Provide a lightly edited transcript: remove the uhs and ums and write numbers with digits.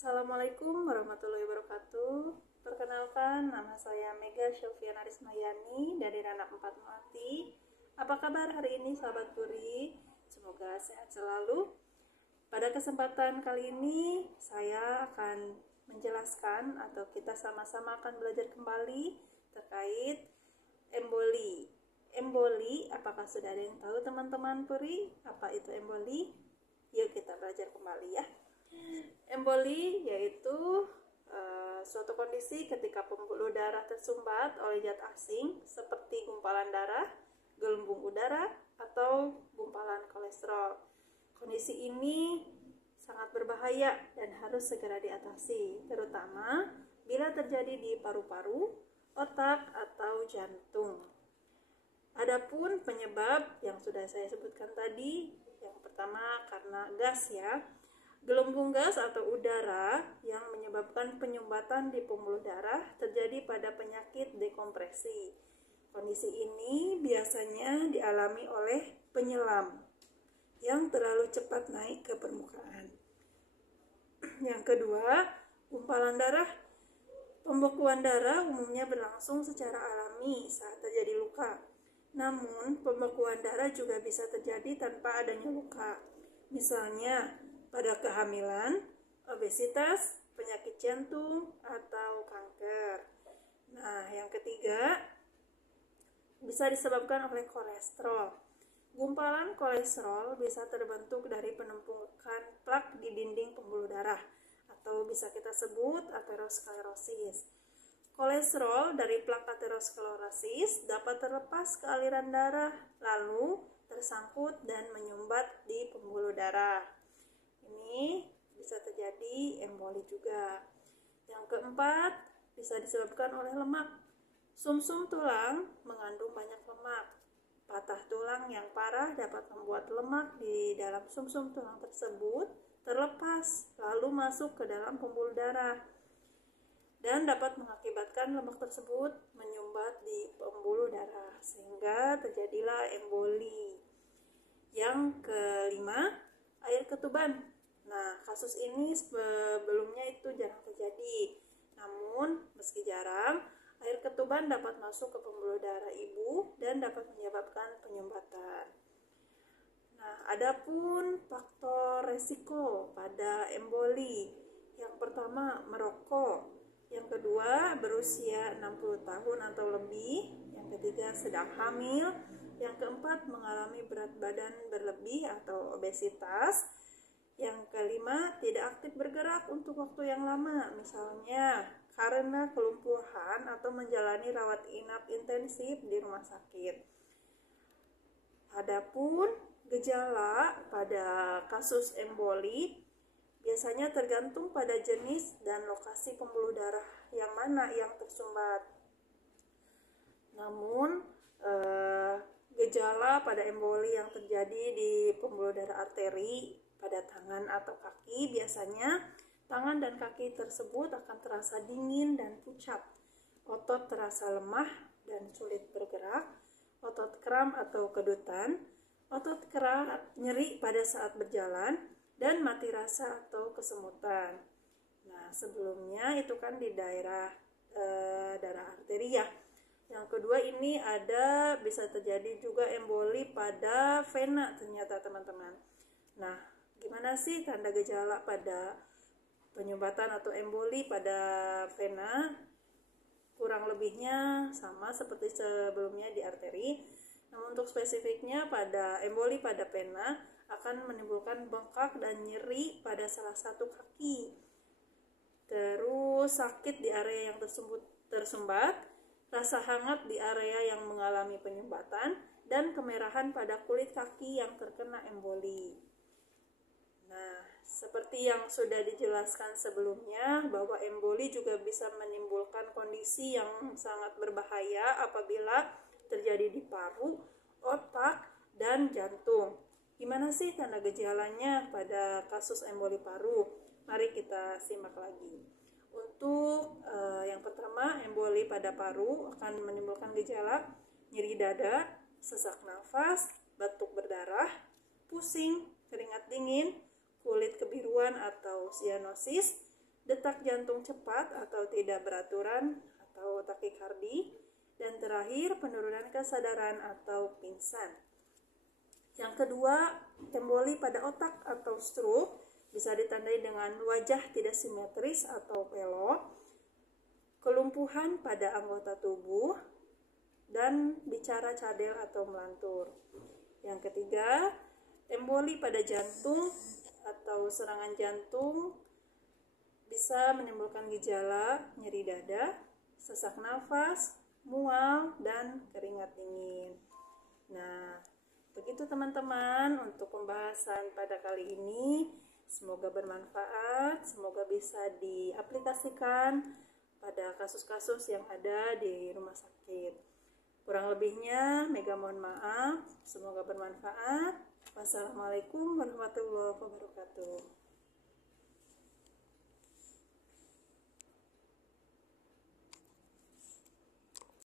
Assalamualaikum warahmatullahi wabarakatuh. Perkenalkan, nama saya Mega Sylviana Rismayani dari Ranap 4 Melati. Apa kabar hari ini sahabat Puri? Semoga sehat selalu. Pada kesempatan kali ini saya akan menjelaskan atau kita sama-sama akan belajar kembali terkait emboli. Emboli, apakah sudah ada yang tahu teman-teman Puri? Apa itu emboli? Yuk kita belajar kembali ya. Emboli yaitu suatu kondisi ketika pembuluh darah tersumbat oleh zat asing seperti gumpalan darah, gelembung udara, atau gumpalan kolesterol. Kondisi ini sangat berbahaya dan harus segera diatasi, terutama bila terjadi di paru-paru, otak, atau jantung. Adapun penyebab yang sudah saya sebutkan tadi, yang pertama karena gas ya. Gelembung gas atau udara yang menyebabkan penyumbatan di pembuluh darah terjadi pada penyakit dekompresi. Kondisi ini biasanya dialami oleh penyelam yang terlalu cepat naik ke permukaan. Yang kedua, gumpalan darah. Pembekuan darah umumnya berlangsung secara alami saat terjadi luka. Namun, pembekuan darah juga bisa terjadi tanpa adanya luka. Misalnya, pada kehamilan, obesitas, penyakit jantung, atau kanker. Nah, yang ketiga, bisa disebabkan oleh kolesterol. Gumpalan kolesterol bisa terbentuk dari penumpukan plak di dinding pembuluh darah, atau bisa kita sebut aterosklerosis. Kolesterol dari plak aterosklerosis dapat terlepas ke aliran darah, lalu tersangkut dan menyumbat di pembuluh darah. Ini bisa terjadi emboli juga. Yang keempat, bisa disebabkan oleh lemak. Sumsum tulang mengandung banyak lemak. Patah tulang yang parah dapat membuat lemak di dalam sumsum tulang tersebut terlepas lalu masuk ke dalam pembuluh darah dan dapat mengakibatkan lemak tersebut menyumbat di pembuluh darah sehingga terjadilah emboli. Yang kelima, air ketuban. Nah, kasus ini sebelumnya itu jarang terjadi. Namun, meski jarang, air ketuban dapat masuk ke pembuluh darah ibu dan dapat menyebabkan penyumbatan. Nah, adapun faktor resiko pada emboli. Yang pertama, merokok. Yang kedua, berusia 60 tahun atau lebih. Yang ketiga, sedang hamil. Yang keempat, mengalami berat badan berlebih atau obesitas. Yang kelima, tidak aktif bergerak untuk waktu yang lama, misalnya karena kelumpuhan atau menjalani rawat inap intensif di rumah sakit. Adapun gejala pada kasus emboli biasanya tergantung pada jenis dan lokasi pembuluh darah yang mana yang tersumbat. Namun, gejala pada emboli yang terjadi di pembuluh darah arteri pada tangan atau kaki, biasanya tangan dan kaki tersebut akan terasa dingin dan pucat. Otot terasa lemah dan sulit bergerak, otot kram atau kedutan, otot kera nyeri pada saat berjalan, dan mati rasa atau kesemutan. Nah, sebelumnya itu kan di daerah arteri ya. Yang kedua ini ada bisa terjadi juga emboli pada vena ternyata teman-teman. Nah, gimana sih tanda gejala pada penyumbatan atau emboli pada vena? Kurang lebihnya sama seperti sebelumnya di arteri. Namun untuk spesifiknya pada emboli pada vena akan menimbulkan bengkak dan nyeri pada salah satu kaki. Terus sakit di area yang tersumbat, rasa hangat di area yang mengalami penyumbatan, dan kemerahan pada kulit kaki yang terkena emboli. Nah, seperti yang sudah dijelaskan sebelumnya, bahwa emboli juga bisa menimbulkan kondisi yang sangat berbahaya apabila terjadi di paru, otak, dan jantung. Gimana sih tanda gejalanya pada kasus emboli paru? Mari kita simak lagi. Untuk yang pertama, emboli pada paru akan menimbulkan gejala nyeri dada, sesak nafas, batuk berdarah, pusing, keringat dingin, kulit kebiruan atau sianosis, detak jantung cepat atau tidak beraturan atau takikardi, dan terakhir penurunan kesadaran atau pingsan. Yang kedua, emboli pada otak atau stroke bisa ditandai dengan wajah tidak simetris atau pelok, kelumpuhan pada anggota tubuh, dan bicara cadel atau melantur. Yang ketiga, emboli pada jantung atau serangan jantung bisa menimbulkan gejala nyeri dada, sesak nafas, mual, dan keringat dingin. Nah, begitu teman-teman untuk pembahasan pada kali ini. Semoga bermanfaat, semoga bisa diaplikasikan pada kasus-kasus yang ada di rumah sakit. Kurang lebihnya, Mega mohon maaf. Semoga bermanfaat. Wassalamualaikum warahmatullahi wabarakatuh.